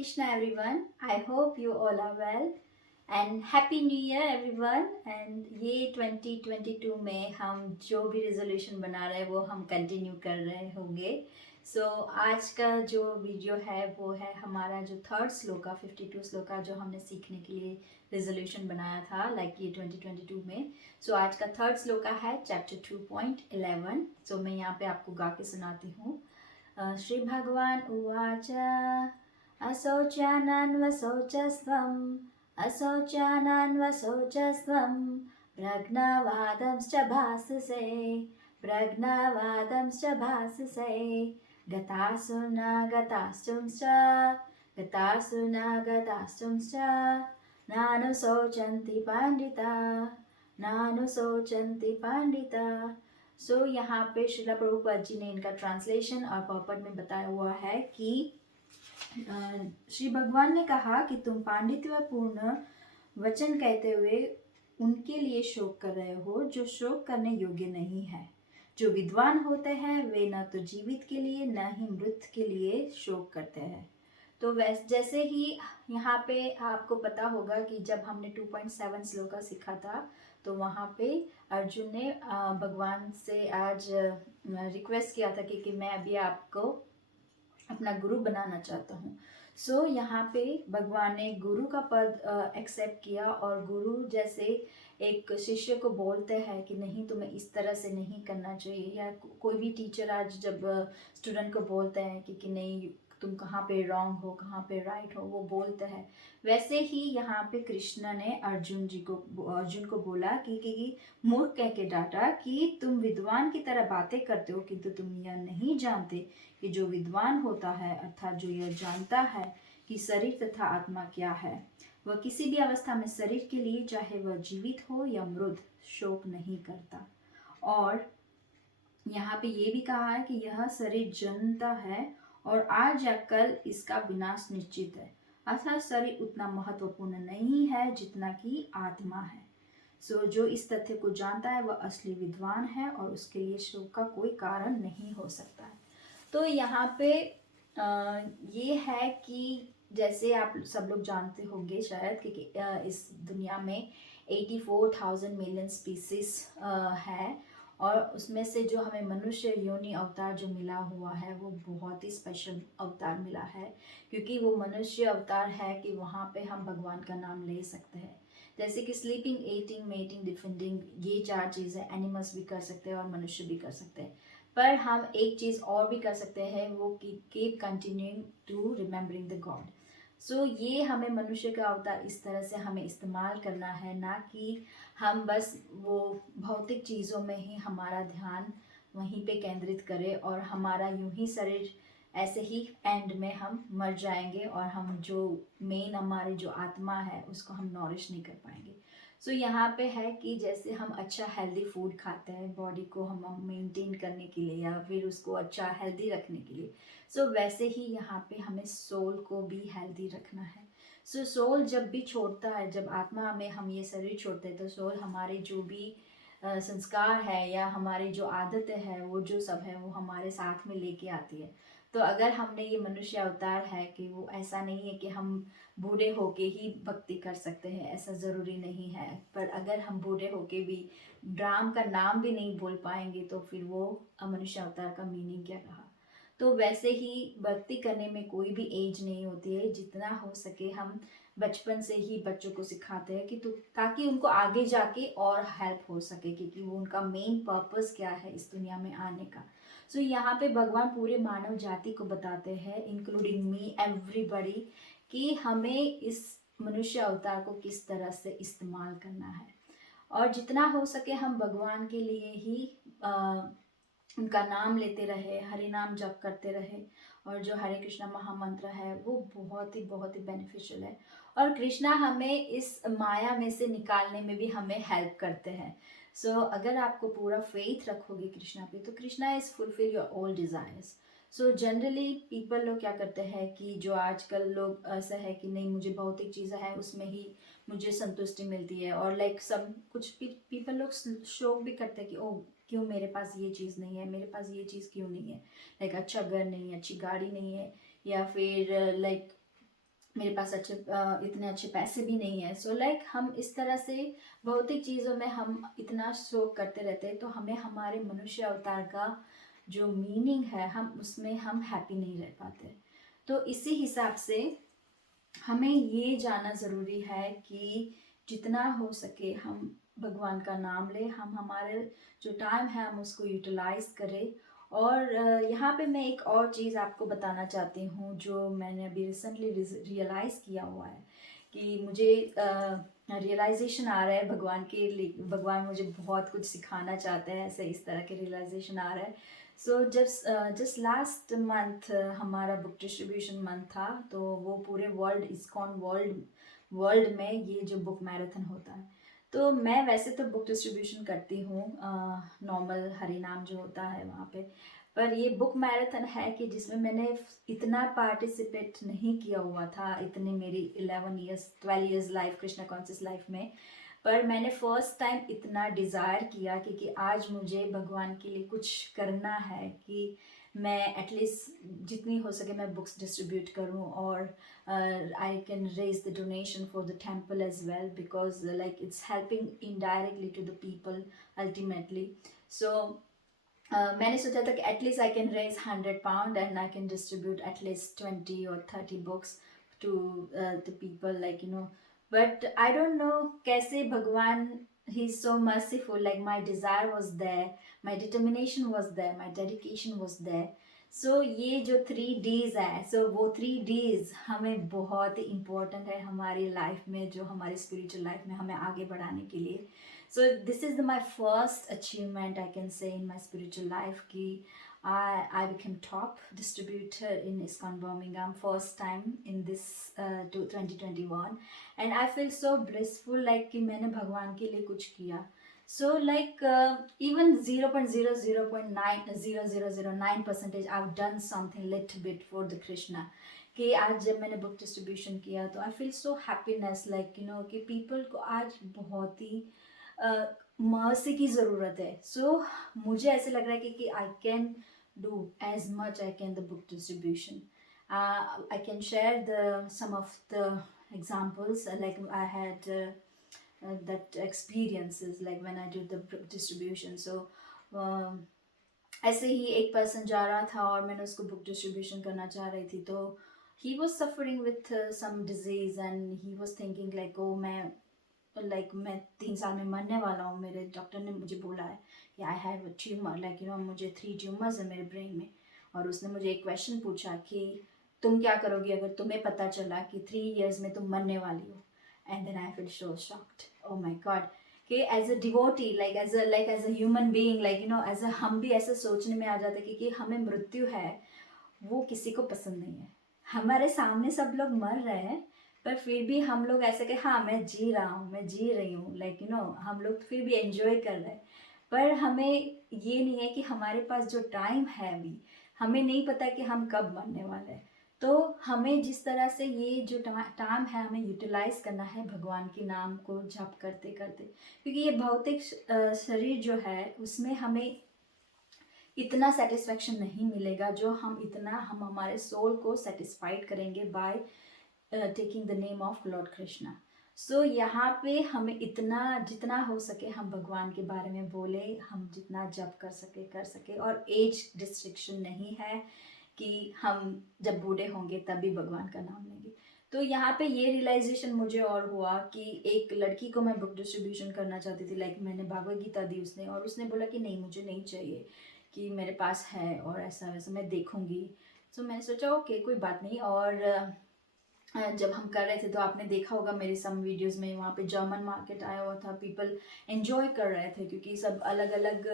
Krishna everyone. I hope you all are well and Happy New Year everyone. And ये 2022 में हम जो भी रेजोल्यूशन बना रहे हैं वो हम कंटिन्यू कर रहे होंगे. सो आज का जो वीडियो है वो है हमारा जो थर्ड श्लोका 52 श्लोका जो हमने सीखने के लिए रेजोल्यूशन बनाया था ये 2022 में. सो आज का थर्ड श्लोका है चैप्टर 2.11. सो मैं यहाँ पे आपको गा के सुनाती हूँ. श्री भगवान उवाच अशौचानान्वशौचस्त्वम् अशौचानान्वशौचस्त्वं प्रज्ञावादंश्च भाससे प्रज्ञावादंश्च भाससे गतासु न गताश्चुंश्च गतासु न गताश्चुंश्च नानुशोचन्ति पाण्डिता नानुशोचन्ति पाण्डिता. सो यहाँ पे श्रीला प्रभुपाद जी ने इनका ट्रांसलेशन और पर्पट में बताया हुआ है कि श्री भगवान ने कहा कि तुम पांडित्यपूर्ण वचन कहते हुए उनके लिए शोक कर रहे हो जो शोक करने योग्य नहीं है. जो विद्वान होते हैं वे न तो जीवित के लिए न ही मृत के लिए शोक करते हैं. तो जैसे ही यहाँ पे आपको पता होगा कि जब हमने 2.7 श्लोका सीखा था तो वहाँ पे अर्जुन ने भगवान से आज रिक्वेस्ट किया था कि मैं अभी आपको अपना गुरु बनाना चाहता हूँ. सो यहाँ पे भगवान ने गुरु का पद एक्सेप्ट किया और गुरु जैसे एक शिष्य को बोलते हैं कि नहीं तुम्हें इस तरह से नहीं करना चाहिए, या कोई भी टीचर आज जब स्टूडेंट को बोलते हैं कि नहीं तुम कहाँ पे रॉन्ग हो कहाँ पे राइट हो वो बोलते हैं, वैसे ही यहाँ पे कृष्ण ने अर्जुन को बोला कि मूर्ख कह के डांटा कि तुम विद्वान की तरह बातें करते हो किंतु तुम यह नहीं जानते कि जो विद्वान होता है अर्थात जो यह जानता है कि शरीर तथा आत्मा क्या है वह किसी भी अवस्था में शरीर के लिए चाहे वह जीवित हो या मृत शोक नहीं करता. और यहाँ पे ये भी कहा है कि यह शरीर जन्मता है और आज या कल इसका विनाश निश्चित है, अर्थात शरीर उतना महत्वपूर्ण नहीं है जितना कि आत्मा है. सो जो इस तथ्य को जानता है वह असली विद्वान है और उसके लिए शोक का कोई कारण नहीं हो सकता है. तो यहाँ पे ये है कि जैसे आप सब लोग जानते होंगे शायद कि इस दुनिया में 84,000 मिलियन स्पीसीज है और उसमें से जो हमें मनुष्य योनि अवतार जो मिला हुआ है वो बहुत ही स्पेशल अवतार मिला है, क्योंकि वो मनुष्य अवतार है कि वहाँ पे हम भगवान का नाम ले सकते हैं. जैसे कि स्लीपिंग, ईटिंग, मेटिंग, डिफेंडिंग, ये 4 चीज़ें एनिमल्स भी कर सकते हैं और मनुष्य भी कर सकते हैं. पर हम एक चीज़ और भी कर सकते हैं वो keep continuing to remembering the God. So ये हमें मनुष्य का अवतार इस तरह से हमें इस्तेमाल करना है, ना कि हम बस वो भौतिक चीज़ों में ही हमारा ध्यान वहीं पे केंद्रित करें और हमारा यूं ही शरीर ऐसे ही एंड में हम मर जाएंगे और हम जो मेन हमारी जो आत्मा है उसको हम नॉरिश नहीं कर पाएंगे. सो यहाँ पे है कि जैसे हम अच्छा हेल्दी फूड खाते हैं बॉडी को हम मेंटेन करने के लिए या फिर उसको अच्छा हेल्दी रखने के लिए, सो वैसे ही यहाँ पे हमें सोल को भी हेल्दी रखना है. सो सोल जब भी छोड़ता है, जब आत्मा में हम ये शरीर छोड़ते हैं तो सोल हमारे जो भी संस्कार है या हमारी जो आदतें हैं वो जो सब है वो हमारे साथ में लेके आती है. तो अगर हमने ये मनुष्य अवतार है कि वो ऐसा नहीं है कि हम बूढ़े होके ही भक्ति कर सकते हैं, ऐसा ज़रूरी नहीं है. पर अगर हम बूढ़े होके भी राम का नाम भी नहीं बोल पाएंगे तो फिर वो मनुष्य अवतार का मीनिंग क्या रहा. तो वैसे ही भक्ति करने में कोई भी एज नहीं होती है. जितना हो सके हम बचपन से ही बच्चों को सिखाते हैं कि तो ताकि उनको आगे जाके और हेल्प हो सके, क्योंकि वो उनका मेन पर्पस क्या है इस दुनिया में आने का. सो यहाँ पे भगवान पूरे मानव जाति को बताते हैं इंक्लूडिंग मी एवरीबडी कि हमें इस मनुष्य अवतार को किस तरह से इस्तेमाल करना है और जितना हो सके हम भगवान के लिए ही उनका नाम लेते रहे, हरि नाम जप करते रहे. और जो हरे कृष्णा महामंत्र है वो बहुत ही बेनिफिशियल है और कृष्णा हमें इस माया में से निकालने में भी हमें हेल्प करते हैं. सो अगर आपको पूरा फेथ रखोगे कृष्णा पे तो Krishna is fulfil your all desires. So generally people लोग क्या करते हैं कि जो आजकल लोग ऐसा है कि नहीं मुझे भौतिक चीज़ें हैं उसमें ही मुझे संतुष्टि मिलती है और सब कुछ पीपल लोग शौक भी करते हैं कि ओ क्यों मेरे पास ये चीज़ नहीं है, मेरे पास ये चीज़ क्यों नहीं है, अच्छा घर नहीं है, अच्छी गाड़ी नहीं है, या फिर मेरे पास इतने अच्छे पैसे भी नहीं है। सो लाइक हम इस तरह से भौतिक चीज़ों में हम इतना शौक करते रहते हैं, तो हमें हमारे मनुष्य अवतार का जो मीनिंग है हम उसमें हम हैप्पी नहीं रह पाते। तो इसी हिसाब से हमें ये जानना ज़रूरी है कि जितना हो सके हम भगवान का नाम लें, हम हमारे जो टाइम है हम उसको यूटिलाइज़ करें। और यहाँ पे मैं एक और चीज़ आपको बताना चाहती हूँ जो मैंने अभी रिसेंटली रियलाइज़ किया हुआ है कि मुझे रियलाइजेशन आ रहा है भगवान के लिए, भगवान मुझे बहुत कुछ सिखाना चाहते हैं, ऐसे इस तरह के रियलाइजेशन आ रहा है। सो जस्ट लास्ट मंथ हमारा बुक डिस्ट्रीब्यूशन मंथ था, तो वो पूरे वर्ल्ड इस्कॉन वर्ल्ड में ये जो बुक मैराथन होता है। तो मैं वैसे तो बुक डिस्ट्रीब्यूशन करती हूँ नॉर्मल हरिनाम जो होता है वहाँ पे, पर ये बुक मैराथन है कि जिसमें मैंने इतना पार्टिसिपेट नहीं किया हुआ था इतने मेरी 12 years life Krishna conscious life में। पर मैंने फर्स्ट टाइम इतना डिज़ायर किया कि आज मुझे भगवान के लिए कुछ करना है कि मैं एटलीस्ट जितनी हो सके मैं बुक्स डिस्ट्रीब्यूट करूं, और I can raise the donation for the temple as well, because like it's helping indirectly to the people ultimately. So मैंने सोचा था कि at least I can raise £100 and I can distribute at least 20 or 30 books to the people, like you know. But I don't know कैसे भगवान, he is so merciful, like my desire was there, my determination was there, my dedication was there. सो ये जो 3 Ds है, सो वो 3 Ds हमें बहुत ही important है हमारी लाइफ में, जो हमारी स्पिरिचुअल लाइफ में हमें आगे बढ़ाने के लिए। So this is my first achievement I can say in my spiritual life कि I became top distributor in ISKCON Birmingham first time in this 2021, and I feel so blissful like कि मैंने भगवान के लिए कुछ किया। So like even 0.0009% I've done something little bit for the Krishna, कि आज जब मैंने बुक डिस्ट्रीब्यूशन किया तो आई feel so happiness, like you no कि पीपल को आज बहुत ही मर्सी की ज़रूरत है। सो मुझे ऐसे लग रहा है कि I can do as much I can the book distribution. I can share the sum of the examples, like I had that experiences like when I did the book distribution. So ऐसे ही एक person जा रहा था और मैंने उसको book distribution करना चाह रही थी, तो he was suffering with some disease and he was thinking like oh मैं 3 साल में मरने वाला हूँ, मेरे डॉक्टर ने मुझे बोला है कि I have a tumour, like you no मुझे 3 ट्यूमर्स है मेरे ब्रेन में। और उसने मुझे एक क्वेश्चन पूछा कि तुम क्या करोगी अगर तुम्हें पता चला कि 3 years में तुम मरने वाली हो। And then I feel so shocked, oh my God, कि as a devotee, like as a human being, like you know as a हम भी ऐसे सोचने में आ जाते कि हमें मृत्यु है वो किसी को पसंद नहीं है। हमारे सामने सब लोग मर रहे हैं पर फिर भी हम लोग ऐसे कि हाँ मैं जी रहा हूँ, मैं जी रही हूँ, लाइक यू नो हम लोग फिर भी एंजॉय कर रहे हैं। पर हमें ये नहीं है कि हमारे पास जो टाइम है अभी, हमें नहीं पता कि हम कब मरने वाले हैं। तो हमें जिस तरह से ये जो टाइम है हमें यूटिलाइज करना है भगवान के नाम को जप करते करते, क्योंकि ये भौतिक शरीर जो है उसमें हमें इतना सेटिस्फेक्शन नहीं मिलेगा जो हम हमारे सोल को सेटिस्फाइड करेंगे by taking the name of Lord Krishna. So यहाँ पे हमें इतना जितना हो सके हम भगवान के बारे में बोले, हम जितना जप कर सके, और एज डिस्ट्रिक्शन नहीं है कि हम जब बूढ़े होंगे तभी भगवान का नाम लेंगे। तो यहाँ पे ये रियलाइजेशन मुझे और हुआ कि एक लड़की को मैं बुक डिस्ट्रीब्यूशन करना चाहती थी, लाइक मैंने भागवत गीता दी उसने, और उसने बोला कि नहीं मुझे नहीं चाहिए, कि मेरे पास है और ऐसा वैसा मैं देखूंगी। तो मैंने सोचा ओके कोई बात नहीं। और जब हम कर रहे थे तो आपने देखा होगा मेरे सम वीडियोस में, वहाँ पे जर्मन मार्केट आया हुआ था, पीपल एंजॉय कर रहे थे क्योंकि सब अलग अलग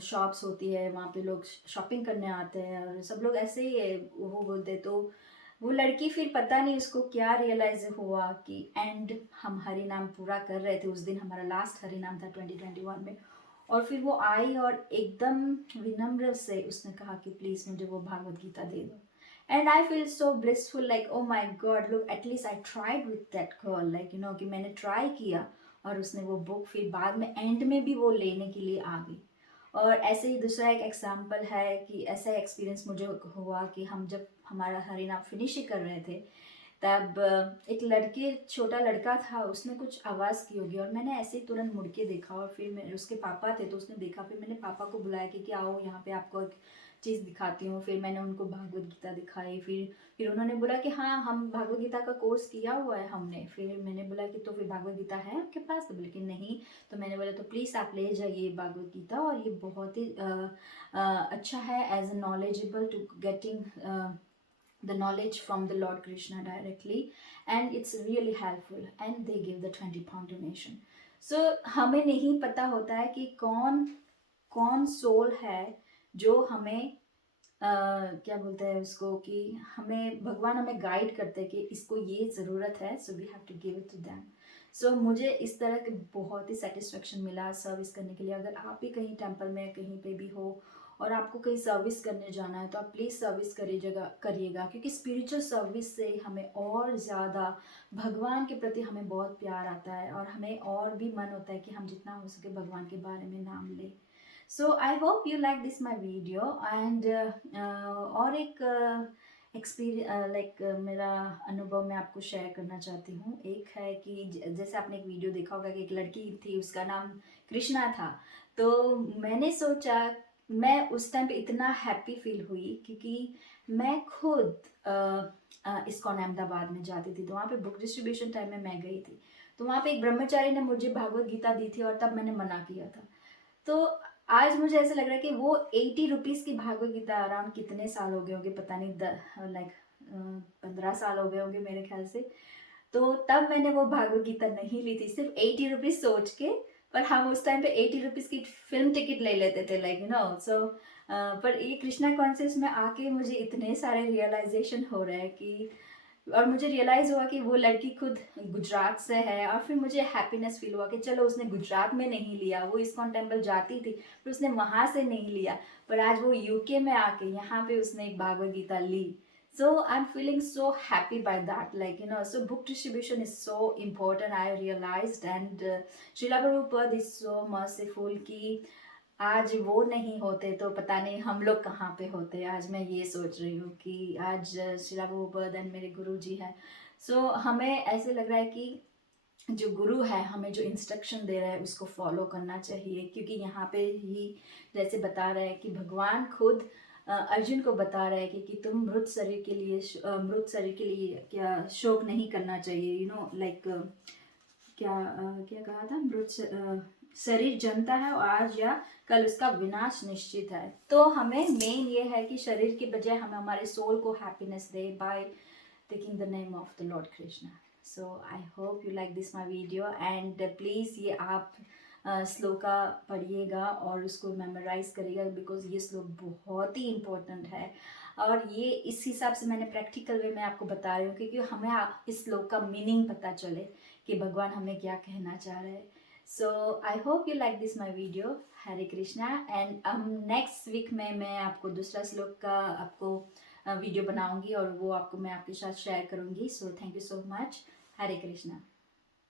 शॉप्स होती है वहाँ पे, लोग शॉपिंग करने आते हैं और सब लोग ऐसे ही है वो बोलते। तो वो लड़की फिर पता नहीं उसको क्या रियलाइज हुआ कि एंड हम हरि नाम पूरा कर रहे थे, उस दिन हमारा लास्ट हरि नाम था 2021 में, और फिर वो आई और एकदम विनम्र से उसने कहा कि प्लीज़ मुझे वो भागवत गीता दे दो। And I feel so blissful, like oh my God look at least I tried with that girl, like you no कि मैंने ट्राई किया और उसने वो बुक फिर बाद में एंड में भी वो लेने के लिए आ गई। और ऐसे ही दूसरा एक एग्जाम्पल है कि ऐसा एक्सपीरियंस मुझे हुआ कि हम जब हमारा हरे नाम फिनिश ही कर रहे थे, तब एक छोटा लड़का था, उसने कुछ आवाज़ की होगी और मैंने ऐसे ही तुरंत मुड़ के देखा और फिर मैं उसके पापा थे तो उसने देखा, फिर मैंने पापा को बुलाया कि आओ यहाँ पे आपको एक चीज़ दिखाती हूँ। फिर मैंने उनको भागवत गीता दिखाई, फिर उन्होंने बोला कि हाँ हम भागवत गीता का कोर्स किया हुआ है हमने। फिर मैंने बोला कि तो फिर भागवत गीता है आपके पास? तो बोले कि नहीं। तो मैंने बोला तो प्लीज़ आप ले जाइए भागवत गीता, और ये बहुत ही अच्छा है as a knowledgeable to getting the knowledge from the Lord Krishna directly, and it's really helpful, and they give the 20 pound donation. So हमें नहीं पता होता है कि कौन कौन सोल है जो हमें क्या बोलते हैं उसको, कि हमें भगवान हमें गाइड करते हैं कि इसको ये ज़रूरत है, so we have to give it to them. So मुझे इस तरह के बहुत ही सेटिस्फेक्शन मिला सर्विस करने के लिए। अगर आप भी कहीं टेम्पल में कहीं पे भी हो और आपको कहीं सर्विस करने जाना है तो आप प्लीज़ सर्विस करिएगा, क्योंकि स्पिरिचुअल सर्विस से हमें और ज़्यादा भगवान के प्रति हमें बहुत प्यार आता है और हमें और भी मन होता है कि हम जितना हो सके भगवान के बारे में नाम लें। So I hope you like this my video, and और एक मेरा अनुभव मैं आपको शेयर करना चाहती हूँ। एक है कि जैसे आपने एक वीडियो देखा होगा कि एक लड़की थी, उसका नाम कृष्णा था। तो मैंने सोचा, मैं उस टाइम पे इतना हैप्पी फील हुई क्योंकि मैं खुद इस्कॉन अहमदाबाद में जाती थी, तो वहाँ पे बुक डिस्ट्रीब्यूशन टाइम में मैं गई थी। तो वहाँ पे एक ब्रह्मचारी ने मुझे भागवत गीता दी थी और तब मैंने मना किया था। तो आज मुझे ऐसा लग रहा है कि वो 80 रुपीज़ की भागवत गीता अराउंड कितने साल हो गए होंगे, पता नहीं, लाइक 15 साल हो गए होंगे मेरे ख्याल से। तो तब मैंने वो भागवत गीता नहीं ली थी, सिर्फ 80 रुपीज़ सोच के। पर हम उस टाइम पे 80 रुपीज़ की फिल्म टिकट ले लेते थे, लाइक सो पर ये कृष्णा कॉन्शियस में आके मुझे इतने सारे रियलाइजेशन हो रहे हैं कि, और मुझे रियलाइज़ हुआ कि वो लड़की खुद गुजरात से है, और फिर मुझे हैप्पीनेस फील हुआ कि चलो उसने गुजरात में नहीं लिया, वो इस्कॉन टेम्पल जाती थी पर उसने वहाँ से नहीं लिया, पर आज वो यूके में आके यहाँ पे उसने एक भागवत गीता ली। So I'm feeling so happy by that, so book distribution is so important, I realized, and Srila Prabhupada is so merciful कि आज वो नहीं होते तो पता नहीं हम लोग कहाँ पे होते। आज मैं ये सोच रही हूँ कि आज श्रीला प्रभुपाद एंड मेरे गुरु जी हैं। सो हमें ऐसे लग रहा है कि जो गुरु है हमें जो इंस्ट्रक्शन दे रहा है उसको फॉलो करना चाहिए, क्योंकि यहाँ पे ही जैसे बता रहे हैं कि भगवान खुद अर्जुन को बता रहे हैं कि तुम मृत शरीर के लिए क्या शोक नहीं करना चाहिए, क्या कहा था, शरीर जनता है और आज या कल उसका विनाश निश्चित है। तो हमें मेन ये है कि शरीर के बजाय हमें हमारे सोल को happiness they bye taking the name of the Lord Krishna. So I hope you like this my video, and please ये आप श्लोका पढ़िएगा और उसको मेमोराइज करिएगा, बिकॉज ये श्लोक बहुत ही इम्पोर्टेंट है। और ये इस हिसाब से मैंने प्रैक्टिकल वे में आपको बता रही हूँ क्योंकि हमें इस श्लोक का मीनिंग पता चले कि भगवान हमें क्या कहना चाह रहे हैं। So I hope you like this my video. Hare Krishna. And next week में मैं आपको दूसरा श्लोक का आपको वीडियो बनाऊंगी और वो मैं आपके साथ शेयर करूंगी। So thank you so much. Hare Krishna.